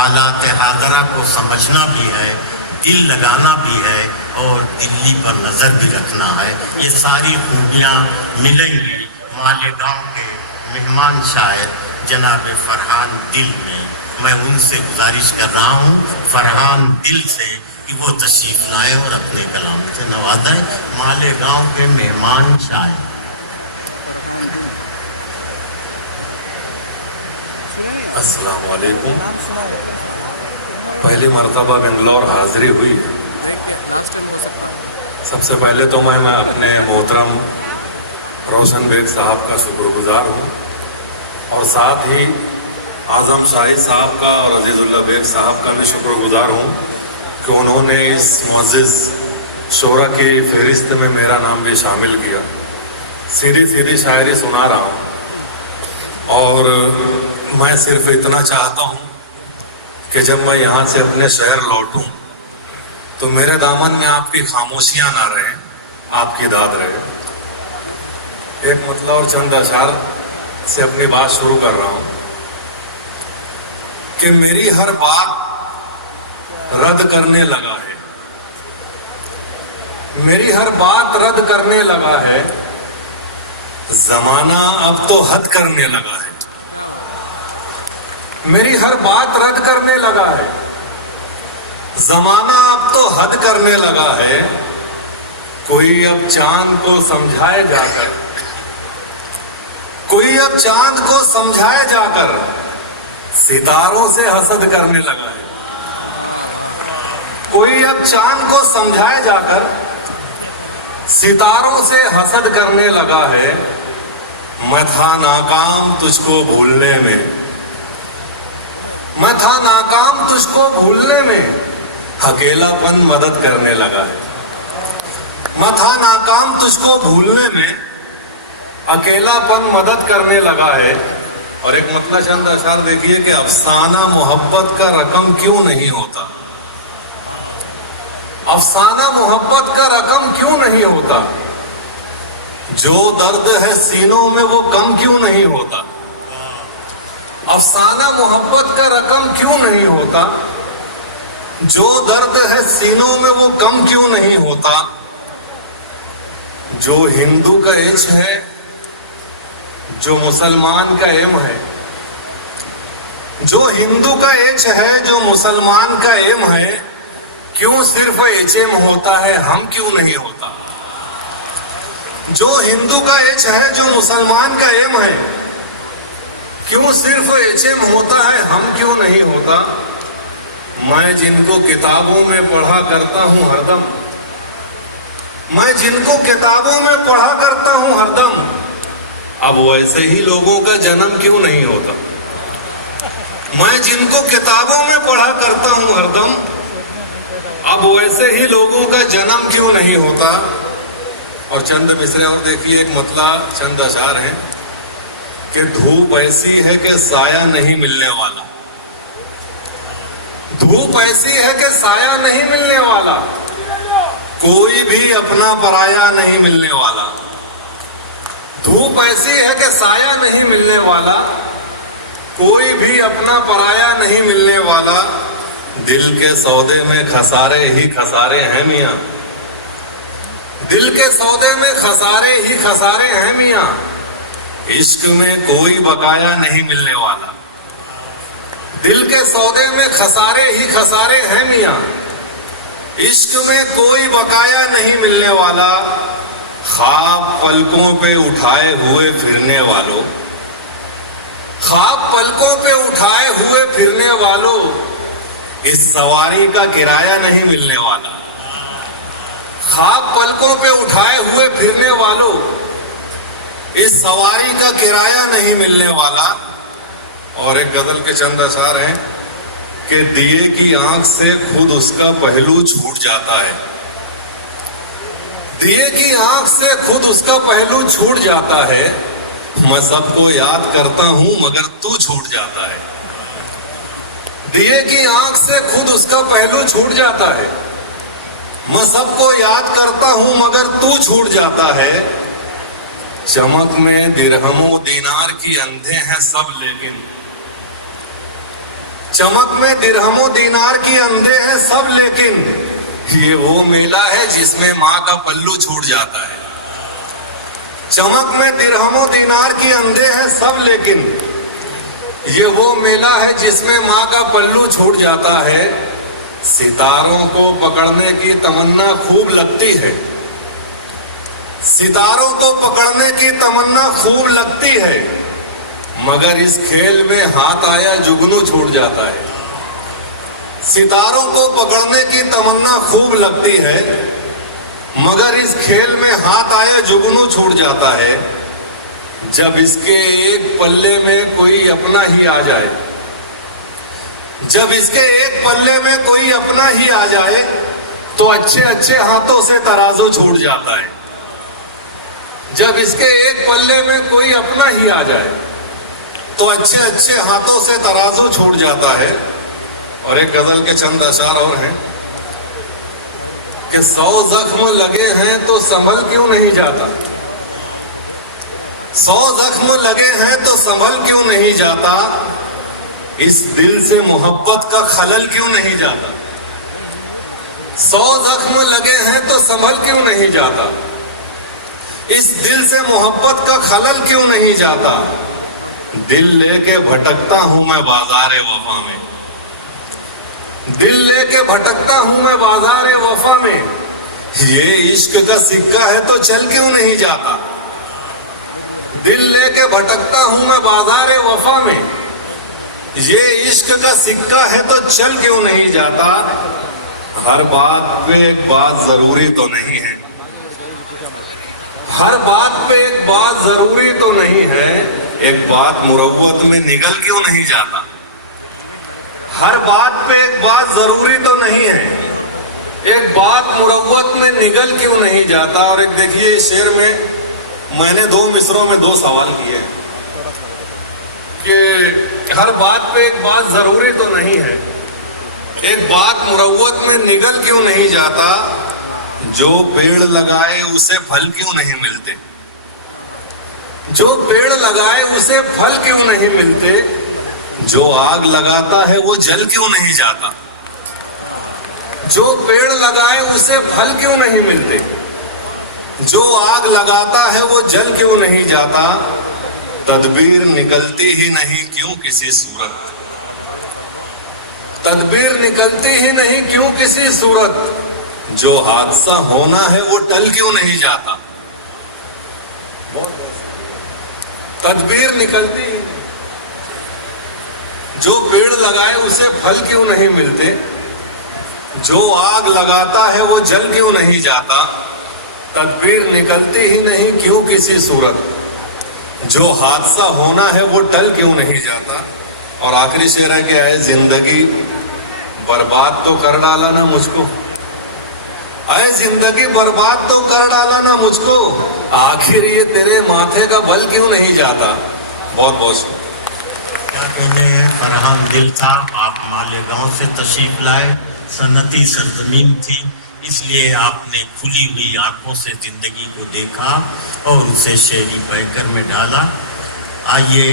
हालात हाज़रा को समझना भी है, दिल लगाना भी है और दिल्ली पर नज़र भी रखना है। ये सारी खूबियाँ मिलेंगी मालेगांव के मेहमान शायर जनाब फरहान दिल में। मैं उनसे गुजारिश कर रहा हूँ फरहान दिल से कि वो तशरीफ लाएं और अपने कलाम से नवाजें मालेगांव के मेहमान शायर। अस्सलाम वालेकुम। पहली मरतबा बेंगलोर हाजिरी हुई है। सबसे पहले तो मैं अपने मोहतरम रोशन बेग साहब का शुक्रगुजार हूँ और साथ ही आज़म शाही साहब का और अजीज़ुल्लाह बेग साहब का भी शुक्रगुजार हूँ कि उन्होंने इस मुअज़्ज़िज़ शोरा की फहरिस्त में मेरा नाम भी शामिल किया। सीधी सीधी शायरी सुना रहा हूँ और मैं सिर्फ इतना चाहता हूँ कि जब मैं यहाँ से अपने शहर लौटूं तो मेरे दामन में आपकी खामोशियाँ ना रहें, आपकी दाद रहे। एक मतलब और चंद अशार से अपनी बात शुरू कर रहा हूँ कि मेरी हर बात रद्द करने लगा है, मेरी हर बात रद्द करने लगा है, जमाना अब तो हद करने लगा है। मेरी हर बात रद्द करने लगा है, जमाना अब तो हद करने लगा है। कोई अब चांद को समझाए जाकर, कोई अब चांद को समझाए जाकर सितारों से हसद करने लगा है। कोई अब चांद को समझाए जाकर सितारों से हसद करने लगा है। मैं था नाकाम तुझको भूलने में, मैं था नाकाम तुझको भूलने में, अकेलापन मदद करने लगा है। मैं था नाकाम तुझको भूलने में, अकेलापन मदद करने लगा है। और एक मतलब चंद अशार देखिए कि अफसाना मोहब्बत का रकम क्यों नहीं होता, अफसाना मोहब्बत का रकम क्यों नहीं होता, जो दर्द है सीनों में वो कम क्यों नहीं होता। अफसाना मोहब्बत का रकम क्यों नहीं होता, जो दर्द है सीनों में वो कम क्यों नहीं होता। जो हिंदू का इश्क है, जो मुसलमान का एम है, जो हिंदू का इश्क है, जो मुसलमान का एम है, क्यों सिर्फ एचएम होता है, हम क्यों नहीं होता। जो हिंदू का इश्क है, जो मुसलमान का एम है, क्यों सिर्फ एचएम होता है, हम क्यों नहीं होता। मैं जिनको किताबों में पढ़ा करता हूं हरदम, मैं जिनको किताबों में पढ़ा करता हूं हरदम, अब वैसे ही लोगों का जन्म क्यों नहीं होता। मैं जिनको किताबों में पढ़ा करता हूं हरदम, अब वैसे ही लोगों का जन्म क्यों नहीं होता। और चंद मिसरे और देखिए, एक मतलब चंद अशार हैं कि धूप ऐसी है कि साया नहीं मिलने वाला, धूप ऐसी है कि साया नहीं मिलने वाला, कोई भी अपना पराया नहीं मिलने वाला। धूप ऐसी है कि साया नहीं मिलने वाला, कोई भी अपना पराया नहीं मिलने वाला। दिल के सौदे में खसारे ही खसारे हैं मियाँ, दिल के सौदे में खसारे ही खसारे हैं मियाँ। इश्क में कोई बकाया नहीं मिलने वाला, दिल के सौदे में खसारे ही खसारे हैं मियाँ। इश्क में कोई बकाया नहीं मिलने वाला। ख्वाब पलकों पे उठाए हुए फिरने वालों, ख्वाब पलकों पे उठाए हुए फिरने वालों, इस सवारी का किराया नहीं मिलने वाला। ख्वाब पलकों पे उठाए हुए फिरने वालों, इस सवारी का किराया नहीं मिलने वाला। और एक गजल के चंद अशार हैं कि दिए की आंख से खुद उसका पहलू छूट जाता है, दिए की आंख से खुद उसका पहलू छूट जाता है। मैं सबको याद करता हूं मगर तू छूट जाता है। दिए की आंख से खुद उसका पहलू छूट जाता है। मैं सबको याद करता हूं मगर तू छूट जाता है। चमक में दिरहमो दीनार की अंधे हैं सब, लेकिन चमक में दिरहमो दीनार की अंधे हैं सब, लेकिन ये वो मेला है जिसमें माँ का पल्लू छूट जाता है। चमक में दिरहमो दीनार की अंधे हैं सब, लेकिन ये वो मेला है जिसमें माँ का पल्लू छूट जाता है। सितारों को पकड़ने की तमन्ना खूब लगती है, सितारों को पकड़ने की तमन्ना खूब लगती है, मगर इस खेल में हाथ आया जुगनू छूट जाता है। सितारों को पकड़ने की तमन्ना खूब लगती है, मगर इस खेल में हाथ आया जुगनू छूट जाता है। जब इसके एक पल्ले में कोई अपना ही आ जाए, जब इसके एक पल्ले में कोई अपना ही आ जाए, तो अच्छे अच्छे हाथों से तराजू छूट जाता है। जब इसके एक पल्ले में कोई अपना ही आ जाए, तो अच्छे अच्छे हाथों से तराजू छूट जाता है। और एक गजल के चंद अशार और हैं कि 100 जख्म लगे हैं तो संभल क्यों नहीं जाता, 100 जख्म लगे हैं तो संभल क्यों नहीं जाता, इस दिल से मोहब्बत का खलल क्यों नहीं जाता। 100 जख्म लगे हैं तो संभल क्यों नहीं जाता, इस दिल से मोहब्बत का खलल क्यों नहीं जाता। दिल लेके भटकता हूं मैं बाजारे वफा में, दिल लेके भटकता हूं मैं बाजारे वफा में, ये इश्क का सिक्का है तो चल क्यों नहीं जाता। दिल लेके भटकता हूं मैं बाजारे वफा में, ये इश्क का सिक्का है तो चल क्यों नहीं जाता। हर बात पे एक बात जरूरी तो नहीं है, हर बात पे एक बात जरूरी तो नहीं है, एक बात मुरव्वत में निगल क्यों नहीं जाता। हर बात पे एक बात जरूरी तो नहीं है, एक बात मुरव्वत में निगल क्यों नहीं जाता। और एक देखिए इस शेर में मैंने 2 मिसरों में 2 सवाल किए कि हर बात पे एक बात जरूरी तो नहीं है, एक बात मुरव्वत में निगल क्यों नहीं जाता। जो पेड़ लगाए उसे फल क्यों नहीं मिलते, जो पेड़ लगाए उसे फल क्यों नहीं मिलते, जो आग लगाता है वो जल क्यों नहीं जाता। जो पेड़ लगाए उसे फल क्यों नहीं मिलते, जो आग लगाता है वो जल क्यों नहीं जाता। तदबीर निकलती ही नहीं क्यों किसी सूरत, तदबीर निकलती ही नहीं क्यों किसी सूरत, जो हादसा होना है वो टल क्यों नहीं जाता। तदबीर निकलती ही, जो पेड़ लगाए उसे फल क्यों नहीं मिलते, जो आग लगाता है वो जल क्यों नहीं जाता। तदबीर निकलती ही नहीं क्यों किसी सूरत, जो हादसा होना है वो टल क्यों नहीं जाता। और आखिरी शेर है क्या है, जिंदगी बर्बाद तो कर डाला ना मुझको, अरे जिंदगी बर्बाद तो कर डाला ना मुझको, आखिर ये तेरे माथे का बल क्यों नहीं जाता। बहुत बहुत क्या कहने हैं फरहान दिल साहब, आप मालेगांव से तशरीफ लाए। सनती सरजमीन थी, इसलिए आपने खुली हुई आंखों से जिंदगी को देखा और उसे शेरी पैकर में डाला। आइए